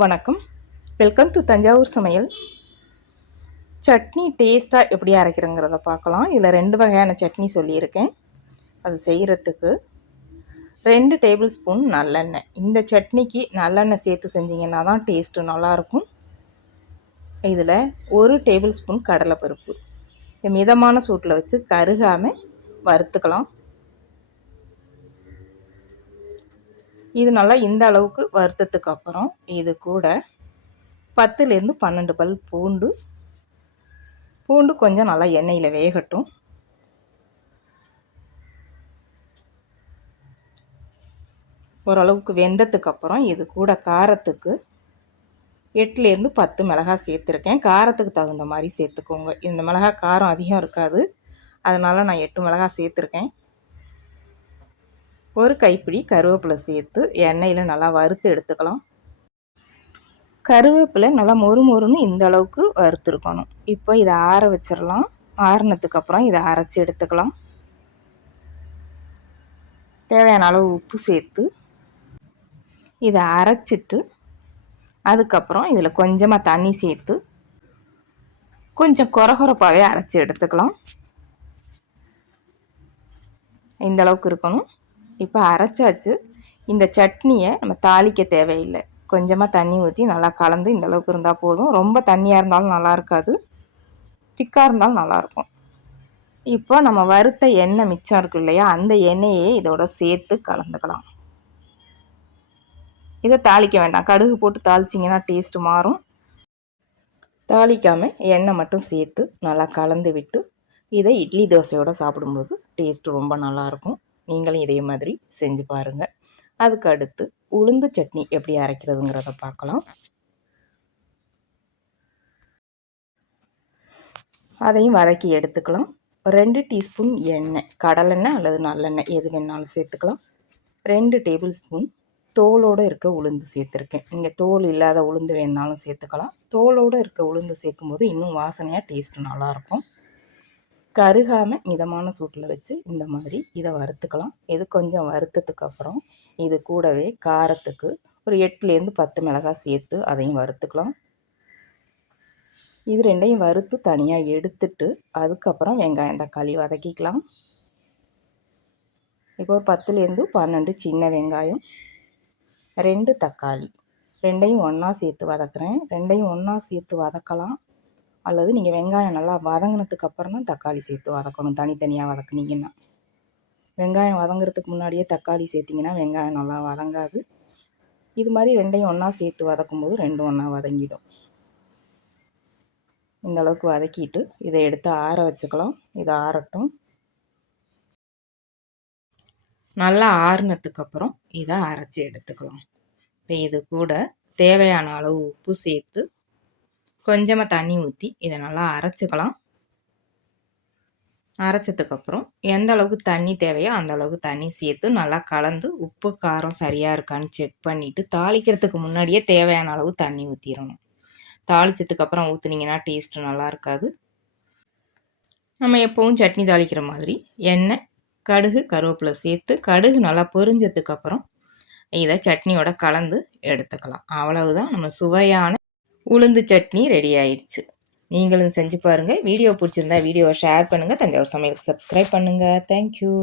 வணக்கம். Welcome to Thanjavur சமையல். சட்னி டேஸ்ட்டாக எப்படி அரைக்கிறங்கிறத பார்க்கலாம். இதில் 2 வகையான சட்னி சொல்லியிருக்கேன். அது செய்கிறதுக்கு 2 டேபிள் ஸ்பூன் நல்லெண்ணெய். இந்த சட்னிக்கு நல்லெண்ணெய் சேர்த்து செஞ்சிங்கன்னா தான் டேஸ்ட்டு நல்லாயிருக்கும். இதில் 1 டேபிள் ஸ்பூன் கடலைப்பருப்பு மிதமான சூட்டில் வச்சு கருகாமல் வறுத்துக்கலாம். இது நல்லா இந்த அளவுக்கு வறுத்ததுக்கு அப்புறம் இது கூட 10லேருந்து 12 பல் பூண்டு கொஞ்சம் நல்லா எண்ணெயில் வேகட்டும். ஓரளவுக்கு வெந்ததுக்கு அப்புறம் இது கூட காரத்துக்கு 8லேருந்து 10 மிளகாய் சேர்த்துருக்கேன். காரத்துக்கு தகுந்த மாதிரி சேர்த்துக்கோங்க. இந்த மிளகாய் காரம் அதிகம் இருக்காது, அதனால் நான் 8 மிளகாய் சேர்த்துருக்கேன். ஒரு கைப்பிடி கருவேப்பிலை சேர்த்து எண்ணெயில் நல்லா வறுத்து எடுத்துக்கலாம். கருவேப்பிலை நல்லா மொறுன்னு இந்த அளவுக்கு வறுத்துருக்கணும். இப்போ இதை ஆற வச்சிடலாம். ஆறுனதுக்கப்புறம் இதை அரைச்சி எடுத்துக்கலாம். தேவையான அளவு உப்பு சேர்த்து இதை அரைச்சிட்டு அதுக்கப்புறம் இதில் கொஞ்சமாக தண்ணி சேர்த்து கொஞ்சம் கொரகொரப்பாகவே அரைச்சி எடுத்துக்கலாம். இந்த அளவுக்கு இருக்கணும். இப்போ அரைச்சாச்சு. இந்த சட்னியை நம்ம தாளிக்க தேவையில்லை. கொஞ்சமாக தண்ணி ஊற்றி நல்லா கலந்து இந்த அளவுக்கு இருந்தால் போதும். ரொம்ப தண்ணியாக இருந்தாலும் நல்லா இருக்காது, திக்காக இருந்தாலும் நல்லாயிருக்கும். இப்போ நம்ம வறுத்த எண்ணெய் மிச்சம் இருக்கு இல்லையா, அந்த எண்ணெயை இதோட சேர்த்து கலந்துக்கலாம். இதை தாளிக்க வேண்டாம், கடுகு போட்டு தாளிச்சிங்கன்னா டேஸ்ட்டு மாறும். தாளிக்காமல் எண்ணெய் மட்டும் சேர்த்து நல்லா கலந்து விட்டு இதை இட்லி தோசையோடு சாப்பிடும்போது டேஸ்ட்டு ரொம்ப நல்லாயிருக்கும். நீங்களும் இதே மாதிரி செஞ்சு பாருங்கள். அதுக்கு அடுத்து உளுந்து சட்னி எப்படி அரைக்கிறதுங்கிறத பார்க்கலாம். அதையும் வதக்கி எடுத்துக்கலாம். 2 டீஸ்பூன் எண்ணெய், கடலெண்ணெய் அல்லது நல்லெண்ணெய் எது வேணாலும் சேர்த்துக்கலாம். 2 டேபிள் ஸ்பூன் தோலோடு இருக்க உளுந்து சேர்த்துருக்கேன். நீங்கள் தோல் இல்லாத உளுந்து வேணாலும் சேர்த்துக்கலாம். தோலோடு இருக்க உளுந்து சேர்க்கும்போது இன்னும் வாசனையாக டேஸ்ட்டு நல்லாயிருக்கும். கருகாமல் மிதமான சூட்டில் வச்சு இந்த மாதிரி இதை வறுத்துக்கலாம். இது கொஞ்சம் வறுத்ததுக்கப்புறம் இது கூடவே காரத்துக்கு ஒரு 8லேருந்து 10 மிளகாய் சேர்த்து அதையும் வறுத்துக்கலாம். இது 2ஐயும் வறுத்து தனியாக எடுத்துட்டு அதுக்கப்புறம் வெங்காயம் தக்காளி வதக்கிக்கலாம். இப்போ ஒரு 10லேருந்து 12 சின்ன வெங்காயம், 2 தக்காளி, 2ஐயும் ஒன்றா சேர்த்து வதக்குறேன். 2ஐயும் ஒன்றா சேர்த்து வதக்கலாம். அல்லது நீங்கள் வெங்காயம் நல்லா வதங்கினதுக்கு அப்புறம் தான் தக்காளி சேர்த்து வதக்கணும். தனித்தனியாக வதக்குனீங்கன்னா, வெங்காயம் வதங்குறதுக்கு முன்னாடியே தக்காளி சேர்த்திங்கன்னா வெங்காயம் நல்லா வதங்காது. இது மாதிரி 2ஐயும் ஒன்றா சேர்த்து வதக்கும்போது 2 ஒன்றா வதங்கிடும். இந்த அளவுக்கு வதக்கிட்டு இதை எடுத்து ஆற வச்சுக்கலாம். இதை ஆறட்டும். நல்லா ஆறுனதுக்கப்புறம் இதை அரைச்சி எடுத்துக்கலாம். இப்போ இது கூட தேவையான அளவு உப்பு சேர்த்து கொஞ்சமாக தண்ணி ஊற்றி இதை நல்லா அரைச்சிக்கலாம். அரைச்சதுக்கப்புறம் எந்த அளவுக்கு தண்ணி தேவையோ அந்த அளவுக்கு தண்ணி சேர்த்து நல்லா கலந்து உப்பு காரம் சரியாக இருக்கான்னு செக் பண்ணிவிட்டு தாளிக்கிறதுக்கு முன்னாடியே தேவையான அளவு தண்ணி ஊற்றிடணும். தாளிச்சதுக்கப்புறம் ஊற்றுனீங்கன்னா டேஸ்ட்டு நல்லா இருக்காது. நம்ம எப்போவும் சட்னி தாளிக்கிற மாதிரி எண்ணெய், கடுகு, கருவேப்பிலை சேர்த்து கடுகு நல்லா பொரிஞ்சதுக்கப்புறம் இதை சட்னியோட கலந்து எடுத்துக்கலாம். அவ்வளவுதான், நம்ம சுவையான உளுந்து சட்னி ரெடி ஆயிடுச்சு. நீங்களும் செஞ்சு பாருங்கள். வீடியோ பிடிச்சிருந்தா வீடியோவை ஷேர் பண்ணுங்கள். தஞ்சாவூர் சமையலுக்கு சப்ஸ்கிரைப் பண்ணுங்கள். தேங்க்யூ.